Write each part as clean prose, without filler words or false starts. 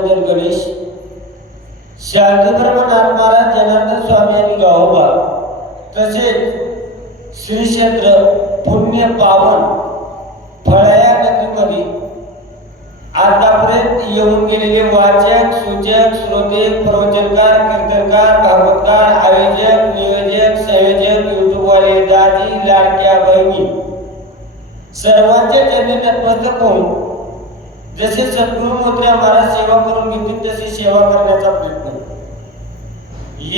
गणोदर गणेश शांतीप्रमाणात महाराज जनार्दन स्वामी आणि गावोबा तसेच श्री क्षेत्र पुण्य पावन फळाया नगरीमध्ये आतापर्यंत येऊन गेलेले वाचक सूचक श्रोते प्रवचनकार कीर्तनकार भागवतकार आयोजक नियोजक संयोजक युट्यूबवाले दादी लाडक्या बहिणी सर्वांच्या चरणी नतमस्तक होऊन जसे सद्गुरु मोत्र्या महाराज सेवा करून घेतील तशी सेवा करण्याचा प्रयत्न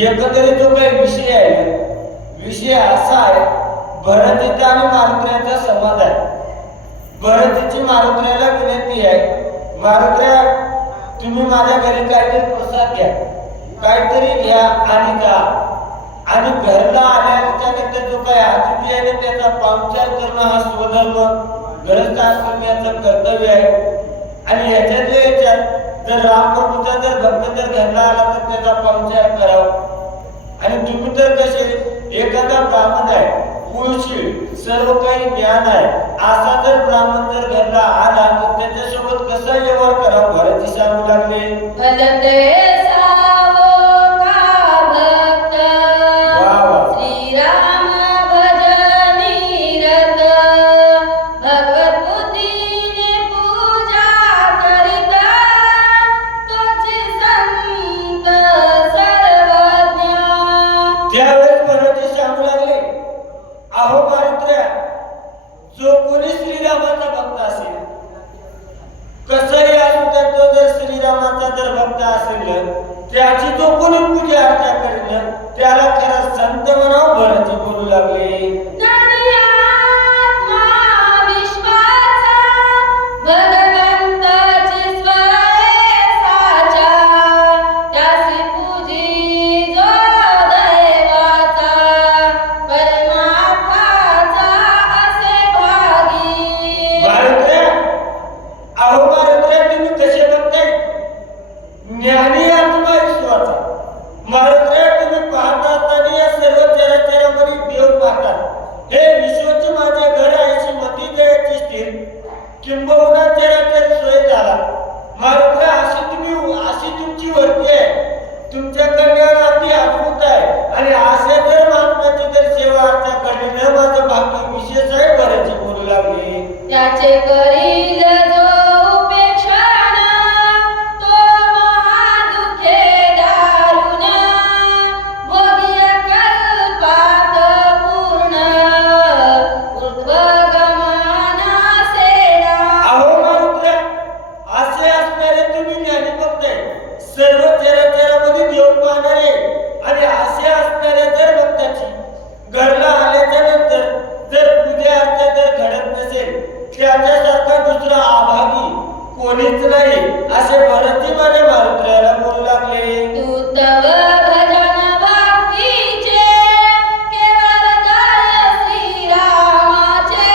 एकंदरीत जो काही विषय आहे विषय असा आहे भरतीचा आणि मारुत्र्याचा संवाद आहे. भरतीची मारुत्र्याला विनंती आहे मारुत्र्या तुम्ही माझ्या घरी काहीतरी प्रसाद घ्या काहीतरी घ्या आणि जा आणि घरला आल्याच्या नंतर जो काही अतिथी आहे त्याचा पाहुणचार करणं हा स्वधर्म गृहस्थ आश्रमाचं कर्तव्य आहे. आणि याच्यातल्या याच्यात जर रामप्रभूचा जर भक्त जर घरला आला तर त्याचा पाहुणचार करावा. आणि तुम्ही तर कसे एखादा ब्राह्मण आहे कुळशील सर्व काही ज्ञान आहे असा जर ब्राह्मण जर घरला आला तर त्याच्यासोबत कसा व्यवहार करावा भरती सांगू लागले. जो कोणी श्रीरामाचा भक्त असेल कसंही असू तो जर श्रीरामाचा जर भक्त असेल त्याची जो कोणी पूजा अर्चा करेल त्याला खरं संत म्हणावं भरती बोलू लागले. ज्ञानी आत्मा ईश्वराचा मारुत्र्या तुम्ही पाहता असताना या सर्व चराचरामध्ये देव पाहतात. हे विश्वचे माझे घर आहे मती जयाची स्थिर किंबहुना चराचर सोय झाला. मारुत्र्या अशी तुमची वर्ती आहे तुमच्या कल्याण अति अद्भुत आहे आणि असे जर महात्म्याची जर सेवा अर्चा करणे माझं भाग्य विशेष आहे बरेच बोलू लागले. त्याचे करील त्याच्यासारखा दुसरा आभागी कोणीच नाही असे भरती मध्ये मारुत्र्याला बोलू लागले. तू तव भजन भक्तीचे केवळ जय श्रीरामाचे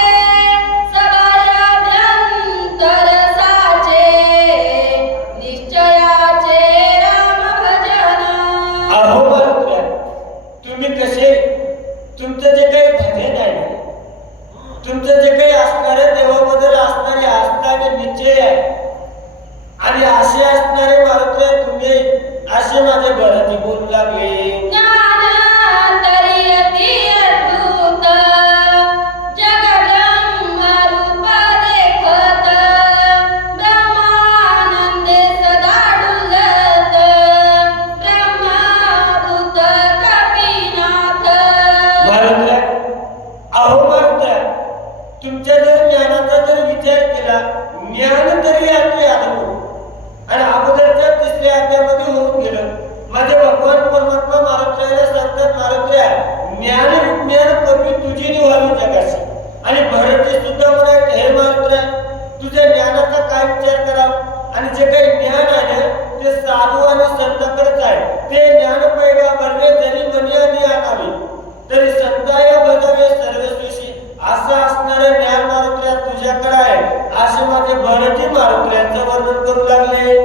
सबायाभ्यंतर साचे निश्चयाचे राम भजन. अहो मारुत्र्या तुम्ही कसे तुमचं जे काही भजन आहे तुमचं जे काही असणारे देवाबद्दल असणारे आस्था निश्चय आहे आणि असे असणारे मारुत्र्या तुम्ही असे माझे भरती बोलू लागले. तुमच्या जर ज्ञानाचा जर विचार केला ज्ञान तरी आपले अनुभव आणि अगोदरच्या तिसऱ्या अध्यायामध्ये होऊन गेलं. माझे भगवान परमात्मा मारुत्र्याला सांगतात मारुत्र्या ज्ञान विज्ञान पदवी तुझी निव्हावी जगाशी. आणि भरती सुद्धा म्हणाले हे मारुत्र्या तुझ्या ज्ञानाचा काय विचार करावा आणि जे काही ज्ञान आहे ते साधू आणि संतांकडेच आहे. ते ज्ञान पैगा बरवे जरी मनी आधी आणावे तरी संताया बजावे सर्वस्वीशी असं असणारे ज्ञान मारुत्र्या तुझ्याकडे आहे असे माझे भरती मारुत्र्यांचं वर्णन करू लागले.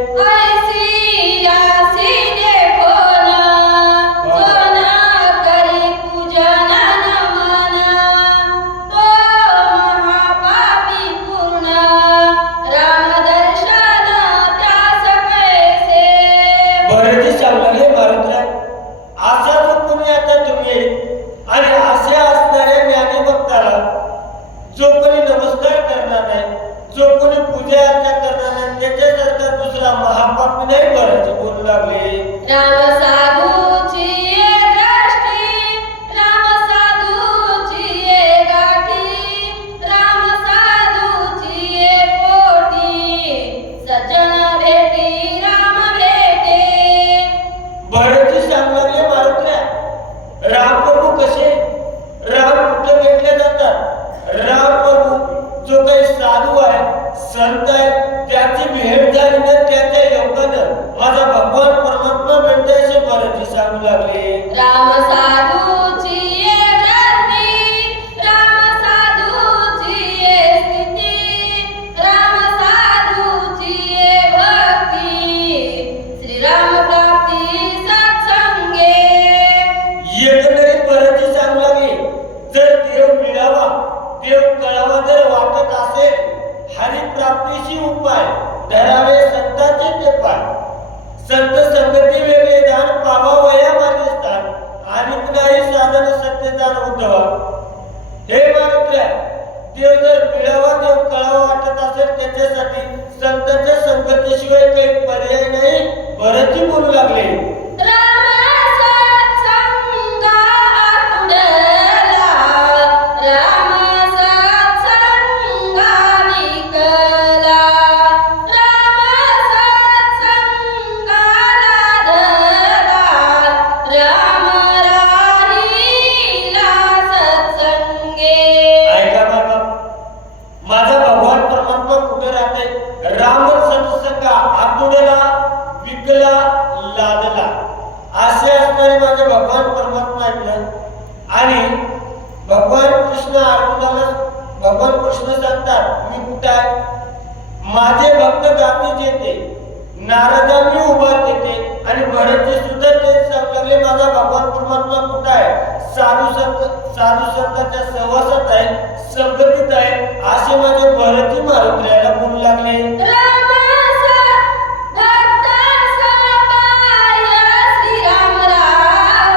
राम प्रभू कसे, राम कुठे भेटले जातात? राम प्रभू जो काही साधू आहे, संत आहे, त्याची भेट झाली तर त्याच्या योगानं माझा भगवान परमात्मा भेटते असे बरेच सांगू लागले. राम साधूची ये वृत्ती, राम साधूची ये स्थिती, राम साधूची ये भक्ती, श्रीराम प्राप्ती सत्संगे. एकंदरीत बरेच सांगू लागले. जर देव मिळावा, देव कळावा जर वाटत असेल, हरिप्राप्तीची उपाय धरावे संतांचे ते पाय. संत संगती वेगळे दान, पावा वया माझे स्थान, आणि नाही साधन सत्य दान उद्धवा. हे मारुत्र्या, देव जर मिळावा, देव कळावा वाटत असेल, त्याच्यासाठी संतांच्या संगतीशिवाय काही पर्याय नाही. बरेच बोलू लागले. राम सत्संगा आतुरला, राम सत्संगा विकला, राम सत्संगा लाधला, राम राहिला सत्संगे. ऐका बाबा, माझा भगवान परमात्मा कुठे राहते? राम सत्संगा आतुडला, विकला, लादला असे असणारे माझे भगवान परमात्मा आहेत ना. आणि भगवान कृष्ण अर्जुनाला, भगवान कृष्ण सांगतात, मी कुठे आहे? माझे भक्त गाती येते, नारदांनी उभा येते. आणि भरतजी सुद्धा तेच सांगू लागले, माझा भगवान परमात्मा कुठे आहे? साधू संतांच्या सहवासात आहे, संगतीत आहे, असे माझे भरतजी मारुतीला बोलू लागले. राम भक्त समाय श्रीराम राव,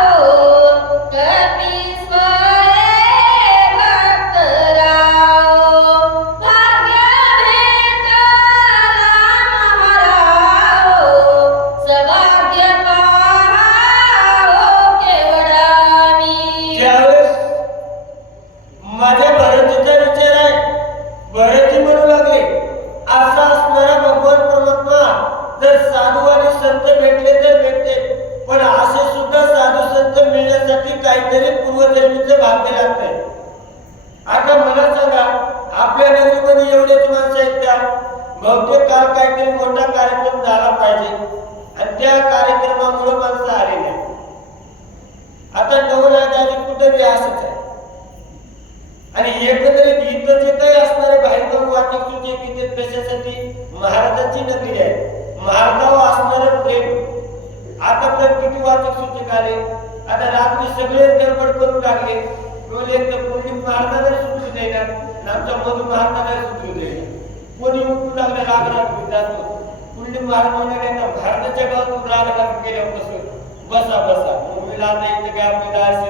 कपीश्वरे भक्त राव, भाग्य भेटला महाराव, सौभाग्य पाहावं केवढा मी. त्यावेळेस माझ्या भरतीचा विचार आहे. भरती म्हणू लागले, असा असणारा भगवान परमात्मा जर साधू आणि संत भेटले तर भेटते, पण असे सुद्धा साधू संत मिळण्यासाठी काहीतरी पूर्वजन्मीचं भाग्य लागतंय. आता मला सांगा, आपल्या नगरीमध्ये एवढेच माणसं आहेत का? बहुतेक काल काहीतरी मोठा कार्यक्रम झाला पाहिजे आणि त्या कार्यक्रमामुळे माणसं आले नाही. आता नवराजाची कुठेही असंच आहे. आणि एकंदरीत इथं जे काही असणारे बाहेरगाव वाचक तुझे किती कशासाठी? महाराजांची नगरी आहे, महाराजावर असणारं प्रेम. आता तर किती वाचक सूचक आले. आता रात्री सगळे गडबड करू लागले, बोलले तर कोणी महाराजाला सुटू देणार, आमच्या मधू महाराजाला सुटू देणार. कोणी उठू लागले, राग राग जातो. पुढली महाराज म्हणाले, भारताच्या गावातून राग राग गेल्यावर कसं? बसा बसा. मुंबईला आता इथं काय आपल्याला असे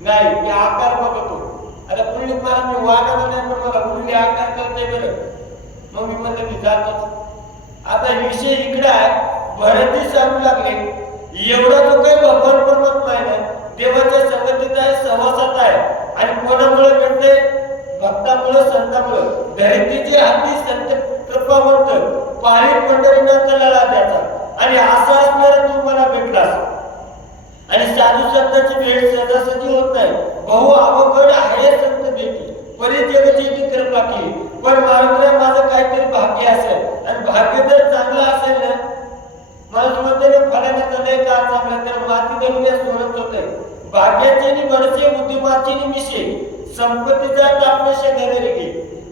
नाही, मी आकार बघतो. आता पुढली महाराज मी वागायला नाही, पण मला मुली आकार करते बरं. मग मी म्हणलं मी जातोच. आता विषय इकडे आहे. भरती सांगू लागले, एवढा जो काही भगवान परमात्मा आहे ना, देवाच्या संगतीत आहे, सहवासात आहे. आणि कोणामुळे भेटते? भक्तामुळे, संतामुळे. धरतीचे हाती संत कृपावंत, पाणी पंढरीनाथ लढा त्याचा. आणि असा असणारा तू मला भेटलास. आणि साधू संतांची भेट सहजासहजी होत नाही. बहु अवघड आहे संत भेटी, परिजगची कृपा केली. पण मारुतीला माझं काहीतरी भाग्य असेल, आणि भाग्य जर चांगलं असेल ना, मला म्हणते ना फळाने लय का चांगलं, तर माती धरून या सोडत होते. भाग्याचे नि बडसे, बुद्धिमाची नि मिशे, संपत्तीचा तापनेशे घरी गे.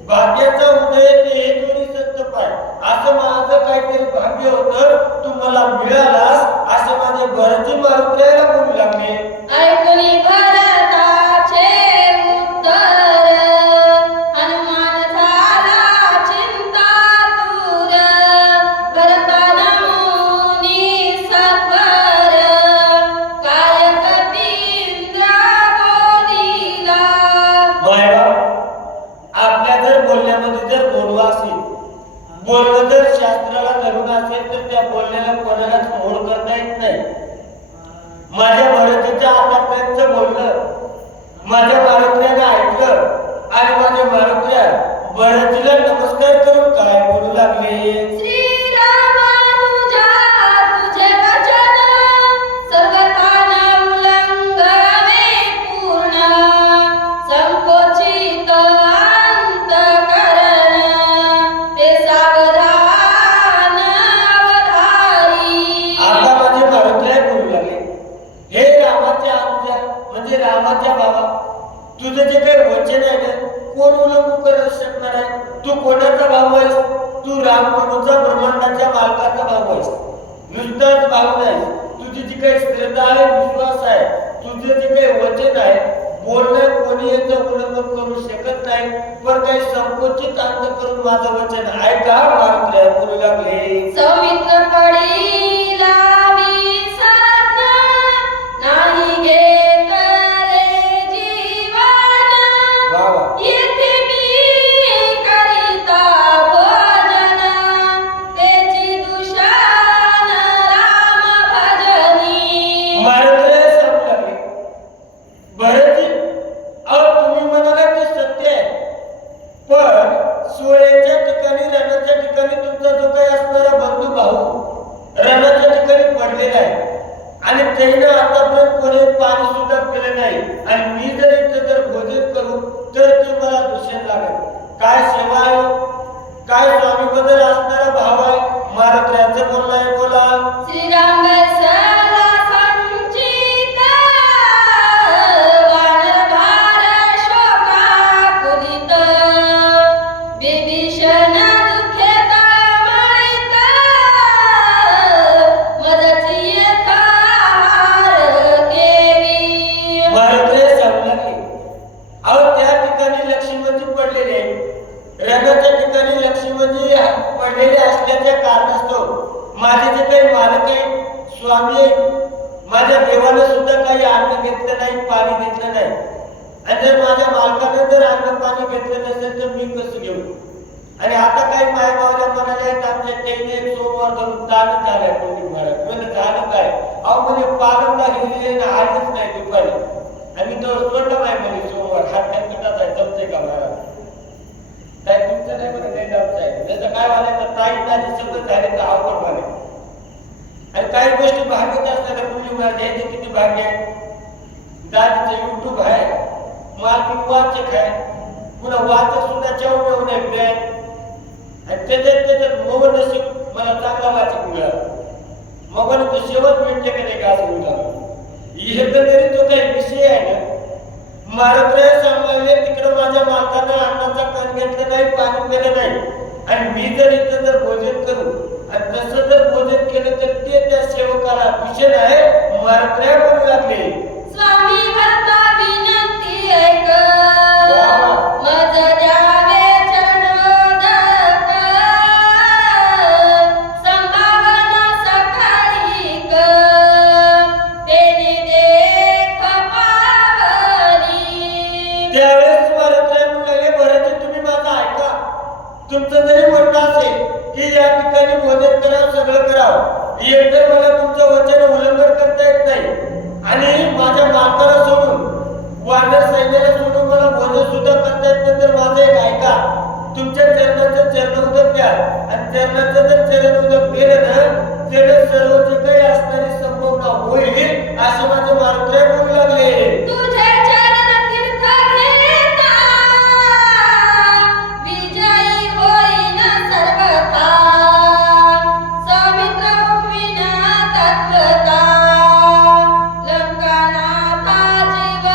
भाग्याचा उदय ते हे दोन्ही संत पाय. असं माझं काहीतरी भाग्य होतं, तू मला मिळालास, असे माझे भरती मारुतीला बोलू लागले. ऐकून भरताचे उत्तर, हनुमान झाला चिंतातुर, भरताना मुनी सत्वर, काय कपींद्र बोलिला. आपल्या जर बोलण्यामध्ये जर गोडवा असेल, बोलणं जर शास्त्राला धरून असेल, तर त्या बोलण्याला कोणालाच मोड करता येत नाही. माझ्या भरतीच्या आतापर्यंत बोलणं माझ्या मारुतीने ऐकलं, आणि माझ्या मारुतीला भरतीला नमस्कार करून काय बोलू लागले. श्रीरामानुजा तुझे वचन, सर्वकाना उल्लंघन म्हणजे रामाच्या भावा तुझं जे काही वचन आहे ना कोण उल्लंघन करू शकणार आहे? तू कोणाचा भाऊ आहेस? तू रामप्रभूचा ब्रह्मांडाच्या मालकाचा भाऊ आहेस. नुसताच भाऊ नाही, तुझी जी काही श्रद्धा आहे, विश्वास आहे, तुझं जे काही वचन आहे बोलणं कोणी याचं उल्लंघन करू शकत नाही. पण काही संकोचित अंत करून माझं वचन ऐका मारुत्र्या बोलू लागले. सौमित्र पडी लावी साधना, नाही घेतले जीवन. वा वा. येथे मी करिता भोजन, तेची दुशान राम भजनी. मारुत्र्या सांगू लागले, भरतजी अहो तुम्ही म्हणाला ते सत्य आहे, पण सोयेच्या ठिकाणी रणाच्या ठिकाणी तुमचा जो काही असणारा बंधू भाऊ रणाच्या ठिकाणी पडलेला आहे आणि त्याने आतापर्यंत कोणी पाणी सुद्धा पिलं नाही आणि मी जर इथे जर भोजन करू तर ते मला दूषण लागेल. काय सेवा आहे, काय स्वामी बद्दल असणारा भाव आहे. मारुत्र्याचं बोलणं आहे, बोला. श्रीराम बसला संचिता, वानर भार शोकाकुलित. विभीषण दुःखेत माळित, मदची येथा हार केली. मारुत्र्या सांगू लागले, अहो त्या ठिकाणी लक्ष्मणजी पडलेले आहे. रणाच्या ठिकाणी लक्ष्मणजी पडलेले असल्याच्या कारणास्तव माझे जे काही मालक आहे, स्वामी आहे, माझ्या देवाने सुद्धा काही अन्न घेतलं नाही, पाणी घेतलं नाही. आणि जर माझ्या मालकाने जर अन्न पाणी घेतलं नसेल तर मी कसं घेऊ? आणि आता काही मायबावल्या म्हणाले आमच्या टेने सोमवार धरून दान झाल्या कोणी महाराज. म्हणजे झालं काय? अहो म्हणजे पालनला हिरले ना आलीच नाही दुपारी आणि तो सोडलं नाही म्हणजे सोमवार हात कटाचा आहे, जमते का महाराज? काय तुमचं नाही म्हणे काही जमत आहे. जसं काय म्हणायचं ताई दादी शब्द झाले तर अवघड म्हणे. आणि काही गोष्टी भाग्याच्या असतात मुली महाराज याचे किती भाग्य आहे. दादीचं युट्यूब आहे, मालकी वाचक आहे, पुन्हा वाचक सुद्धा चौमेव नाही ब्रँड आणि त्याच्यात मग नशीब मला चांगला वाचक मिळाला. मग तो शेवट मिळते का नाही का असं मिळालं. एकंदरीत जो काही विषय आहे ना मारुत्र्या सांगले तिकडे माझ्या मालकानं अन्नाचा कण घेतलं नाही, पाणी पिलं नाही आणि मी जर इथं जर भोजन करू आणि तसं जर भोजन केलं तर ते त्या सेवकाला दूषण आहे. मारुत्र्या बोलू लागले, स्वामी भरता विनंती ऐक, वा. मज द्यावे चरणोदक, संभावना सकाळीक, तेने देख पावली. त्यावेळेस मारुत्र्या बोलू लागले, भरतजी तुम्ही माझं ऐका. तुमचं जरी म्हणणं असेल की या ठिकाणी भोजन करावं, सगळं करावं, एकतर मला तुमचं वचन उल्लंघन करता येत नाही आणि माझ्या मालकाला सोडून वानर सैन्याला सोडून मला भोजन सुद्धा करता येत नाही. तर माझं एक ऐका, तुमच्या चरणाचं चरण उदक द्या आणि चरणाचं जर चरण उदक केलं ना तर सर्व जे काही असणारी संभावना होईल असे माझे मारुत्र्या बोलू लागले. तुझे चरण तीर्थ घेता, विजयी होईन सर्वथा. सौमित्र हुकविन तत्वता, लंकानाथा जीव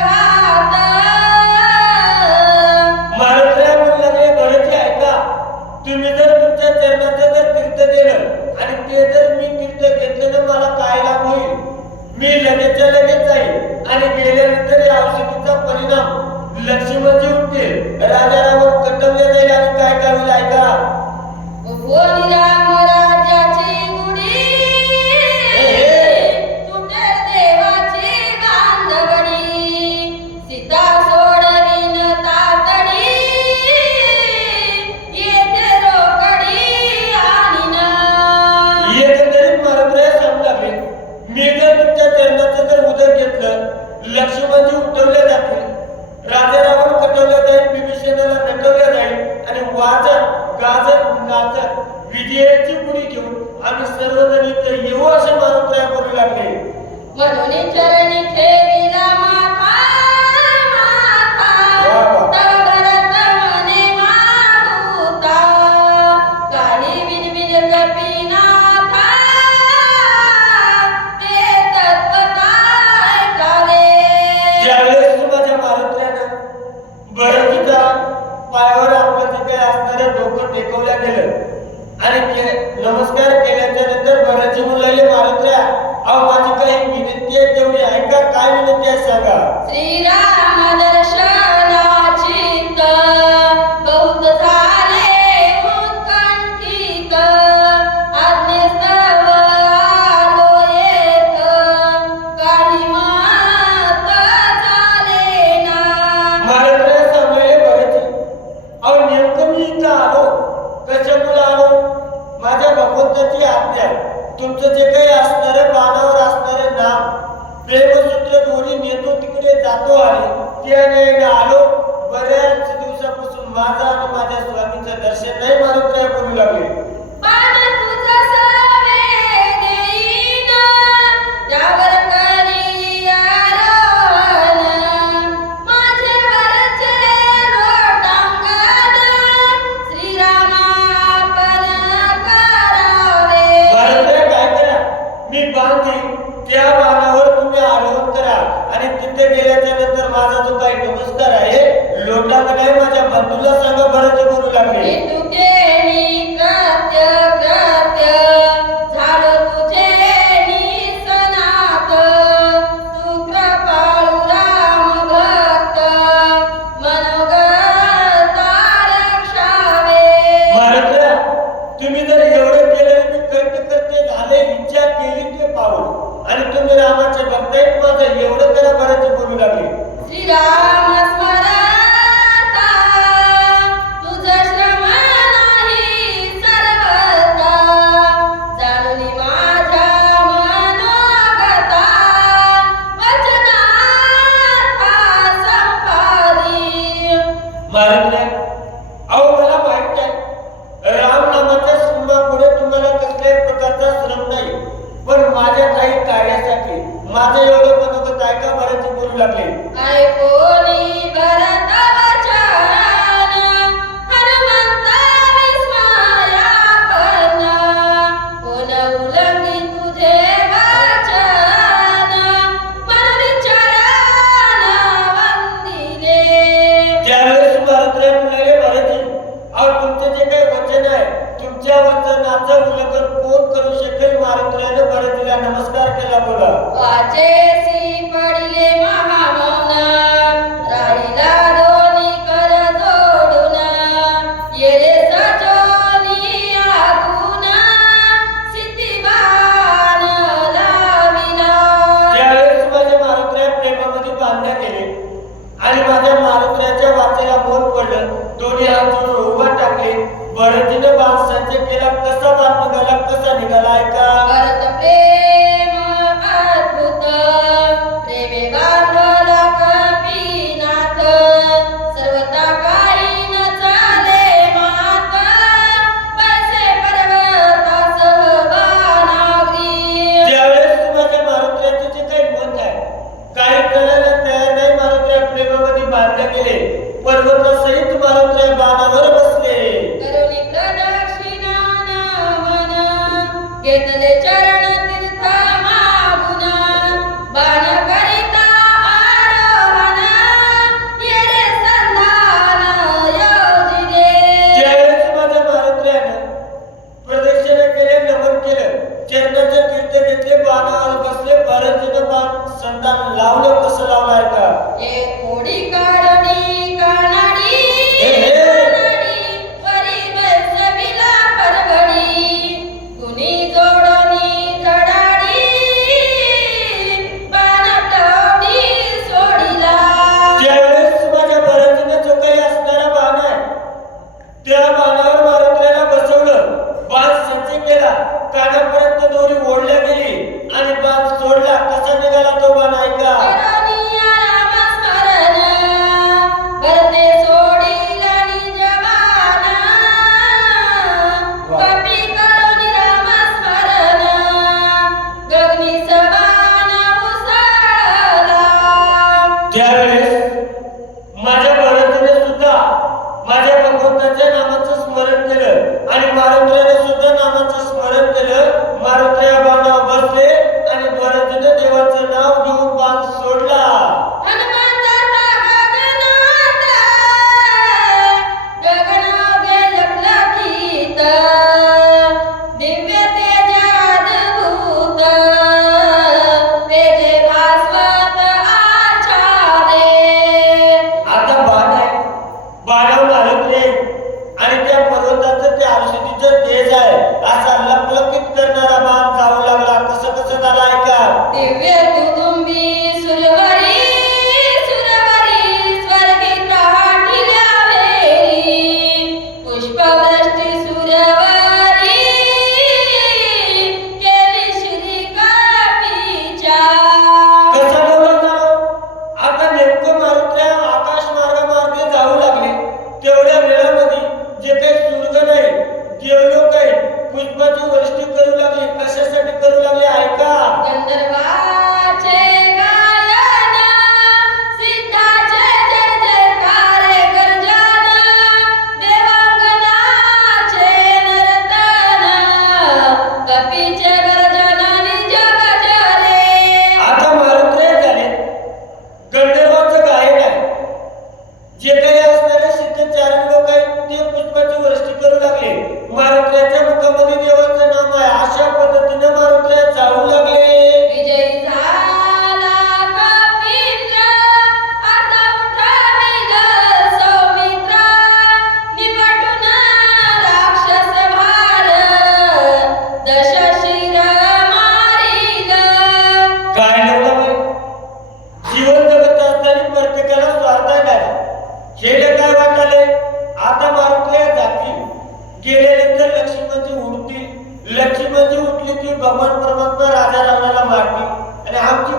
घात. मारुत्र्या बोलू लागले, भरतजी ऐका, तुम्ही जर तुमच्या चरणाचं जर तीर्थ दिलं आणि ते जर मी तीर्थ घेतलं तर मला काय लाभ होईल? मी लगेचच्या लगेच जाईल आणि गेल्यानंतर या औषधीचा परिणाम लक्ष्मणजी उठतील, राजारावर कटवले जाईल आणि काय काय होईल ऐका. कोणी राम राज्याची गुढी, तुटेल देवाची बांधवडी. सीता सोडवीन तातडी, येथे रोकडी आणीन. एकंदरीत मारुत्र्या सांगू लागले, मी जर तुमच्या चरणाचं जर उदक घेतलं, लक्ष्मणजी उठवले जातील, राजारावर कटवलं जाईल, विभीषणाला नटवलं जाईल आणि वाजत गाजत नाचत विजयाची गुढी घेऊन आम्ही सर्वजण इथे येऊ असे मारुत्र्या बोलू लागले. म्हणून चरणी ठेविला माथा, माथा. तव भरत मने मागुता, काही विनविन कपिनाथा, ते तत्व काय कावे. जातो आले त्याने आलो बऱ्याच दिवसापासून माझा आणि माझ्या स्वामीचं दर्शन नाही मारुत्र्या बोलू लागले पण तुझं सवे देईन त्यावर करी आरोहण माझे वरचे लोटांगण श्रीरामापण करावे मारुत्र्या काय करा मी बाण देईन त्या बाणावर तुम्ही आरोहण करा आणि तिथे गेल्याच्या नंतर माझा जो काही नमस्कार आहे लोटांगण आहे माझ्या बंधूला सांगा बरं ते बोलू लागले तुकेणी कृत्य कृत्य झालं तुझे निसनात तू कृपाळू राम भक्त मनोगता रक्षावे महाराज तुम्ही जर एवढं केलं मी करते झाले इच्छा केली ते पाहून आणि तुम्ही रामाचे भक्त आहेत माझं एवढं करा बरं ते बोलू लागले श्रीराम स्मरता तुझं श्रम नाही सर्वता जाणून माझ्या मनोगता वचनार्था संपादी महाराज अहो मला माहित आहे राम नामाच्या श्रमापुढे तुम्हाला कसल्याही प्रकारचा श्रम नाही पण माझ्या काही कार्यासाठी माझं एवढं मनोगत ऐका बरं ते बोलू लागले ऐकोनी भरत वचन हनुमंत विस्मयापन्न कोण उल्लंघी तुझे वचन म्हणून चरण वंदिले त्यावेळेस महाराज म्हणाले महाराज अहो तुमचे जे काही वचन आहे तुमच्या वचनाचं उल्लंघन कोण करू शकेल महाराजाने बरं तिला नमस्कार केला बोला वाचेसी पडिले महामौन राहिला दोन्ही कर जोडून येरे सजोनी आगून सिद्धिबाण लाविला त्यावेळेस माझ्या महाराजांच्या प्रेमामध्ये बांधल्या गेले आणि माझ्या महाराजांच्या वाचेला मोर पडलं दोन्ही हात जोडून उभा टाकले भरतीने बाण संचय केला कसा बाण निघाला कसा निघाला ऐका भरत प्रेम अद्भुत प्रेमे बांधला कपीनाथ सर्वता काही न चाले मात पैसे पर्वतास बाणाग्री त्यावेळेस माझ्या महाराजांचे जे काही मत आहे काही करायला तयार नाही महाराज प्रेमामध्ये बांधले गेले पर्वतासहित महाराज बाणावर बसले करुणी प्रदक्षिणा नमन घेतले चरण तीर्थ मागुन बाण करिता आरोहण येरे संधान योजिले त्यावेळेस माझ्या महाराजांना प्रदक्षिणा केले नमन केलं चरणाचे तीर्थ घेतले बाणावर बसले भरतीनं बाण संधान लावलं कसं लावलं आहे का एक होडी काढणी कानाडी कानाडी वरी बसविला परवडी कुणी जोडणी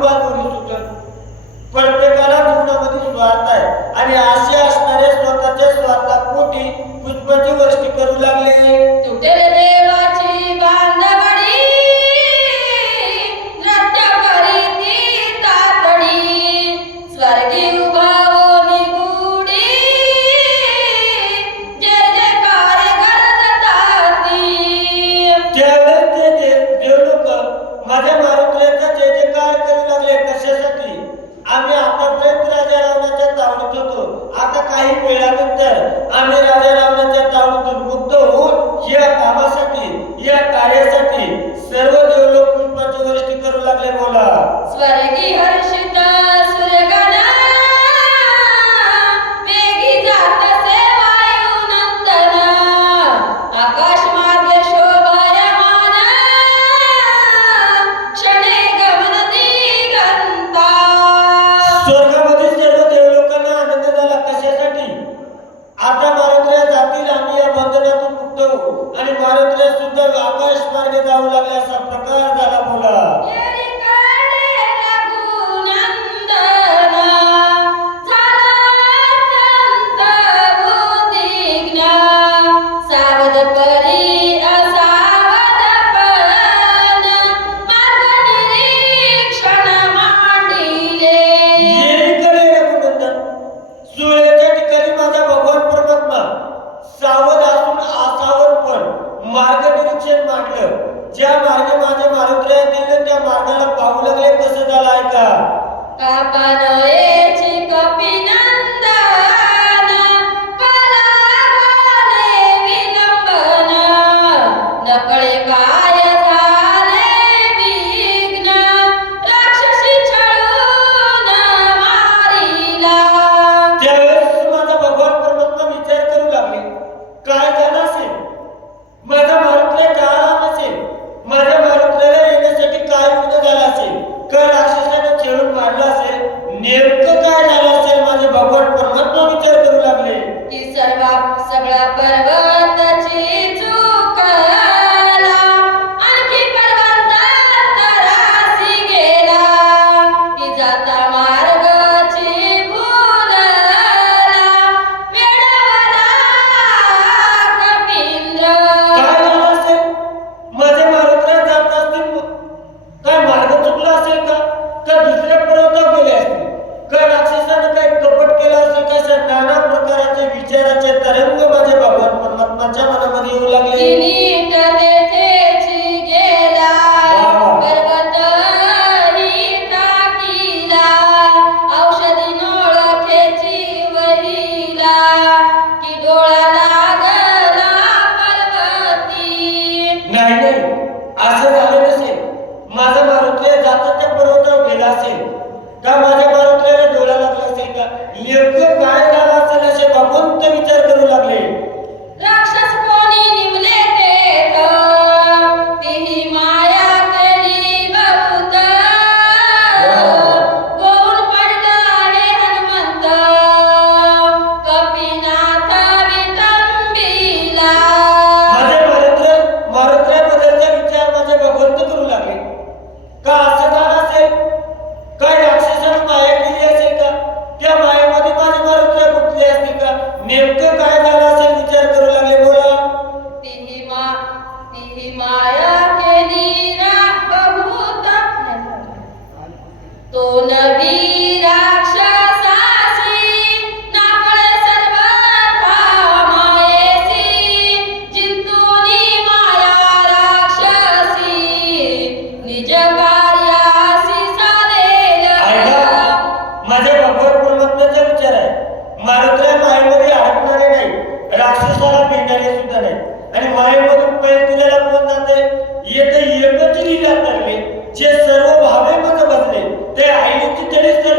बाजूने सुटत. प्रत्येकाला जीवनामध्ये स्वार्थ आहे आणि असे असणारे स्वतःच्या स्वार्थापोटी पुष्पाची वर्षी करू लागले. तुटेल देवाची बांधवडी नृत्य करीती तातडी स्वर्गी उभावो निगुडी जय जयकार गरजताती. त्यावेळेस ते देवलोक माझ्या मारुतीचा जय जयकार करू लागले. कशासाठी? आम्ही आतापर्यंत राजा रावणाच्या तावडीत होतो. आता काही वेळानंतर आम्ही राजा रावणाच्या तावडीतून मुक्त होऊन या कामासाठी या कार्यासाठी सर्व देवलोक पुष्पाची वृष्टी करू लागले. बोला. स्वर्गी हर्षित सूर्यगण वेगी जात सेवायु नंदन आकाश मार्गे शोभायमान क्षणे गमन दिगंता. स्वर्गामध्ये सर्व देवलोकांना आनंद झाला. कशासाठी? आता मारुत्र्या जातील, आम्ही या बंधनातून मुक्त होऊ आणि मारुत्र्या सुद्धा आकाश मार्गे जाऊ लागले असा प्रकार झाला. बोला. येरीकडे रघुनंदन झाला अत्यंत उद्विग्न सावध परी असावधपण मार्ग निरीक्षण मांडिले. येरीकडे रघुनंदन, सुळेच्या ठिकाणी माझा भगवान परमात्मा सावध असून असावधपण मार्ग निरीक्षण मांडलं. ज्या मार्गे माझे मारुत्र्या येतील त्या मार्गाला पाहू लागले. कसं झालं ऐका. कापनयेची कपिनंदन पलागले विलंबन नकळे काय झाले विघ्न राक्षसी छळून मारिला. त्यावेळेस माझा भगवान परमात्मा विचार करू लागले. काय झालं असेल? माझा मारुत्र्या का आला नसेल? माझ्या मारुत्र्याला येण्यासाठी काय युद्ध झालं असेल? का राक्षसाने छेडून मारलं असेल? नेमकं काय झालं असेल? माझे भगवान परमात्मा विचार करू लागले. की सगळा पर्वताची चुकला आणखी पर्वत तरासी गेला की जाता मार्गाची भुलला वेडवला कपींद्र. काय झालं असेल? माझे मारुत्र्या जात असतील, काय मार्ग चुकला असेल का? का दुसऱ्या पर्वतावर गेले असतील? का राक्षसाने काही कपट केलं असेल का? अशा नाना प्रकारचे विचाराचे तरंग माझ्या भगवान परमात्माच्या मनामध्ये येऊ लागले. नीट तेथेची गेला पर्वत नीट टाकीला औषधी नोळखेची वहिला की डोळा लागला पर्वती. नाही, असं झालं नसेल. माझा मारुत्र्या जाता त्या पर्वतावर गेला असेल का? माझ्या मारुत्र्याला डोळा लागला असेल का? नेमकं काय झालं असेल असे भगवंत विचार करू लागले. राक्षस कोणी निमले तेथ तीही माया केली बहुत गोऊन पडला हे हनुमंत कपिनाथ विटंबिला. माझे मारुत्र्याबद्दलचा विचार माझे भगवंत करू लागले. का असं झालं असेल? काय राक्षसाने माया केली असेल का? त्या मायेमध्ये माझे मारुत्र्या गुंतले असतील का? नेमकं काय झालं असेल विचार करू लागले. बोला. तीही माया केली ना बहुत तो नवी राक्षसासी नाकळे सर्वथा मायेसी जिंतूनी माया राक्षसी निज कार्यासी ऐका, साधेल. माझ्या भगवान परमात्म्याचा विचार आहे. मारुत्र्या मायेमध्ये अडकणारे नाही, राक्षसाला भिडणारे सुद्धा नाही. आणि मायेमधून पैल दिलेला कोण जाते? येते एकच लीला करले जे सर्व भावे मग बसले ते आईची तरी सर्व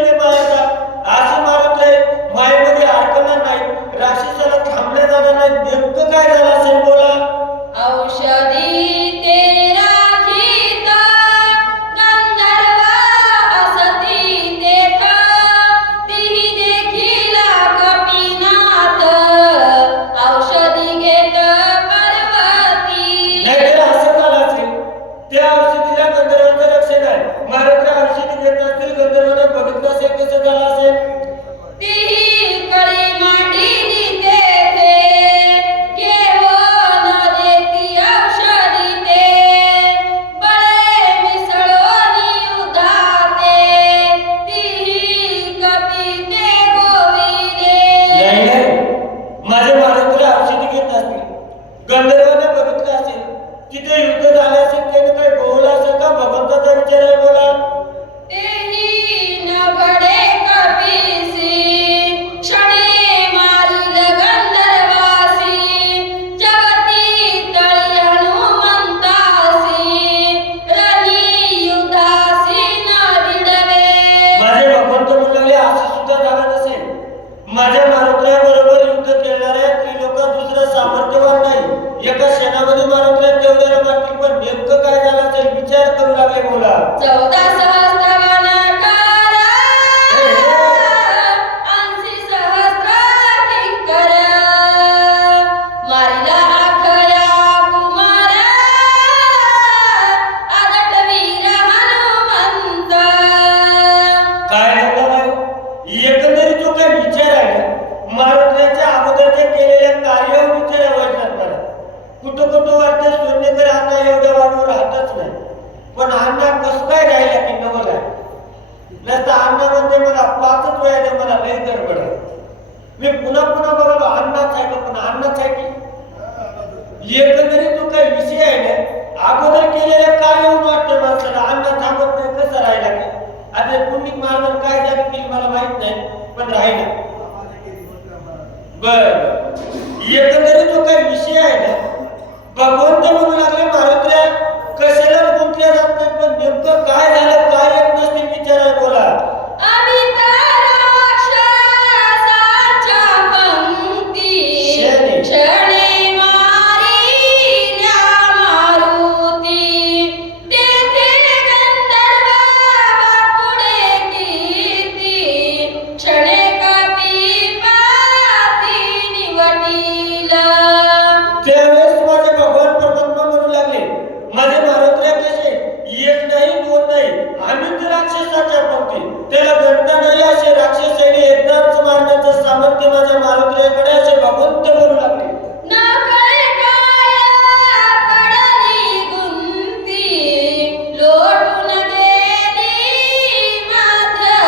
14 सहस्रवनकार, 80 सहस्र किंकर, मारिला अखया कुमार, आदट वीर हनुमंत. काय गंगाबाई, एकंदरीत जो काही विचार आहे ना, मारुतीच्या अगोदरचे केलेल्या कार्य विचार वाटतात मला. कुठं कुठं वाटतं सोन्नेकर अण्णा एवढ्या वाढवून राहतच नाही, पण अण्णा कसं काय राहिला की नवल आहे. नसता अण्णा म्हणते मला 5च वेळा दे, मला लय गडबड आहे. मी पुन्हा पुन्हा बघालो अण्णाच आहे का, पण अण्णाच आहे की. एकंदरीत जो काही विषय आहे ना, अगोदर केलेल्या कार्य वाटतं माणसाला. अण्णा थांबत नाही, कसं राहिला की. आता पुण्य महाराज काय झालं की मला माहित नाही, पण राहिला. बर, एकंदरीत जो काही विषय आहे ना, भगवंत म्हणू लागले मारुत्र्या कशाला गुंतल्या जात नाही, पण नेमकं काय झालं, काय येत नसते विचार आहे. बोला. अमित राक्षसाच्या पंक्ती, क्षणे. क्षणे मारिल्या मारुती. तेथे गंधर्व पुढे कीर्ती, क्षणे कपिपाती निवटिला. त्यावेळेस माझे भगवान परमात्मा म्हणू लागले, माझे मारुत्र्या कसे, एक नाही दोन नाही, अमित राक्षसाच्या पंक्ती. त्याला घंटा नाही असे राक्षसाने एकदाच मारण्याचं सामर्थ्य माझ्या मारुत्र्याकडे, असे भगवंत म्हणू लागले. नकळे काया पडली गुंती, लोटून गेली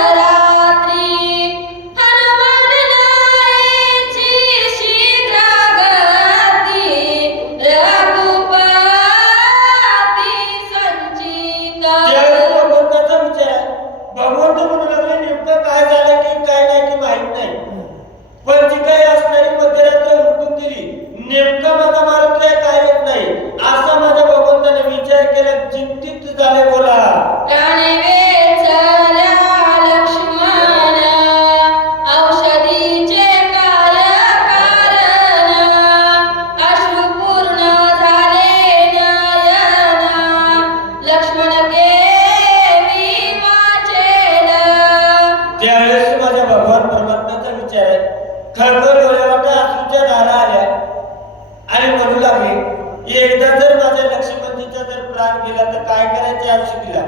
मध्यरात्री. हनुमान नाहीची शीघ्र गती, रघुपती संचिता. त्यावेळेस भगवंताचा विचार आहे. भगवंत म्हणू लागले नेमकं काय झालं की काय नाही की माहित नाही, पण जी काही असणारी मध्यरात्र उलटून दिली, नेमका माझा मारुत्र्य काय येत नाही, असा माझ्या भगवंताने विचार केला. चिंतित झाले. बोला. प्राणी वेचल्या लक्ष्मण, औषधीचे काय कारण, अश्रुपूर्ण झाले नयन, लक्ष्मण केवी वाचेल. त्यावेळेस माझ्या भगवान परमात्म्याचा विचार आहे. खळखळ डोळ्यावाटा अश्रूच्या धारा आल्या आणि म्हणू लागले, एकदा जर माझ्या लक्ष्मणजीचा जर प्राण गेला तर काय करायचे औषधीला.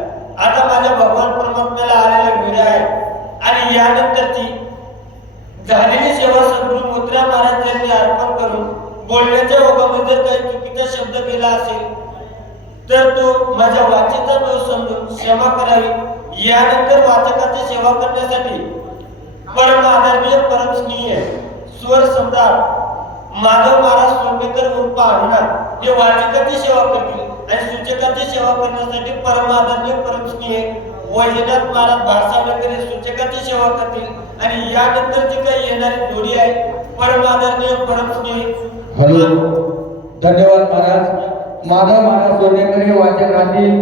आता माझ्या भगवान परमात्म्याला आलेला वेळ आहे आणि यानंतरची झालेली सेवा सद्गुरू मोत्र्या महाराज यांनी अर्पण करून बोलण्याच्या ओघामध्ये जर काही चुकीचा शब्द केला असेल तर तो माझ्या वाचेचा दोष समजून क्षमा करावी. यानंतर वाचकाची सेवा करण्यासाठी परम आदरणीय परम स्नेह स्वर सम्राट माधव महाराज सोमेकर उर्फ अण्णा हे वाचकाची सेवा करतील आणि सूचकाची सेवा करण्यासाठी परम आदरणीय परम स्नेह वैजनाथ महाराज भाषावेकर हे सूचकाची सेवा करतील आणि यानंतर जी काही येणारी जोडी आहे परम आदरणीय परम स्नेह. हॅलो, धन्यवाद महाराज. माधव महाराज सोनेकर हे वाचक राहतील.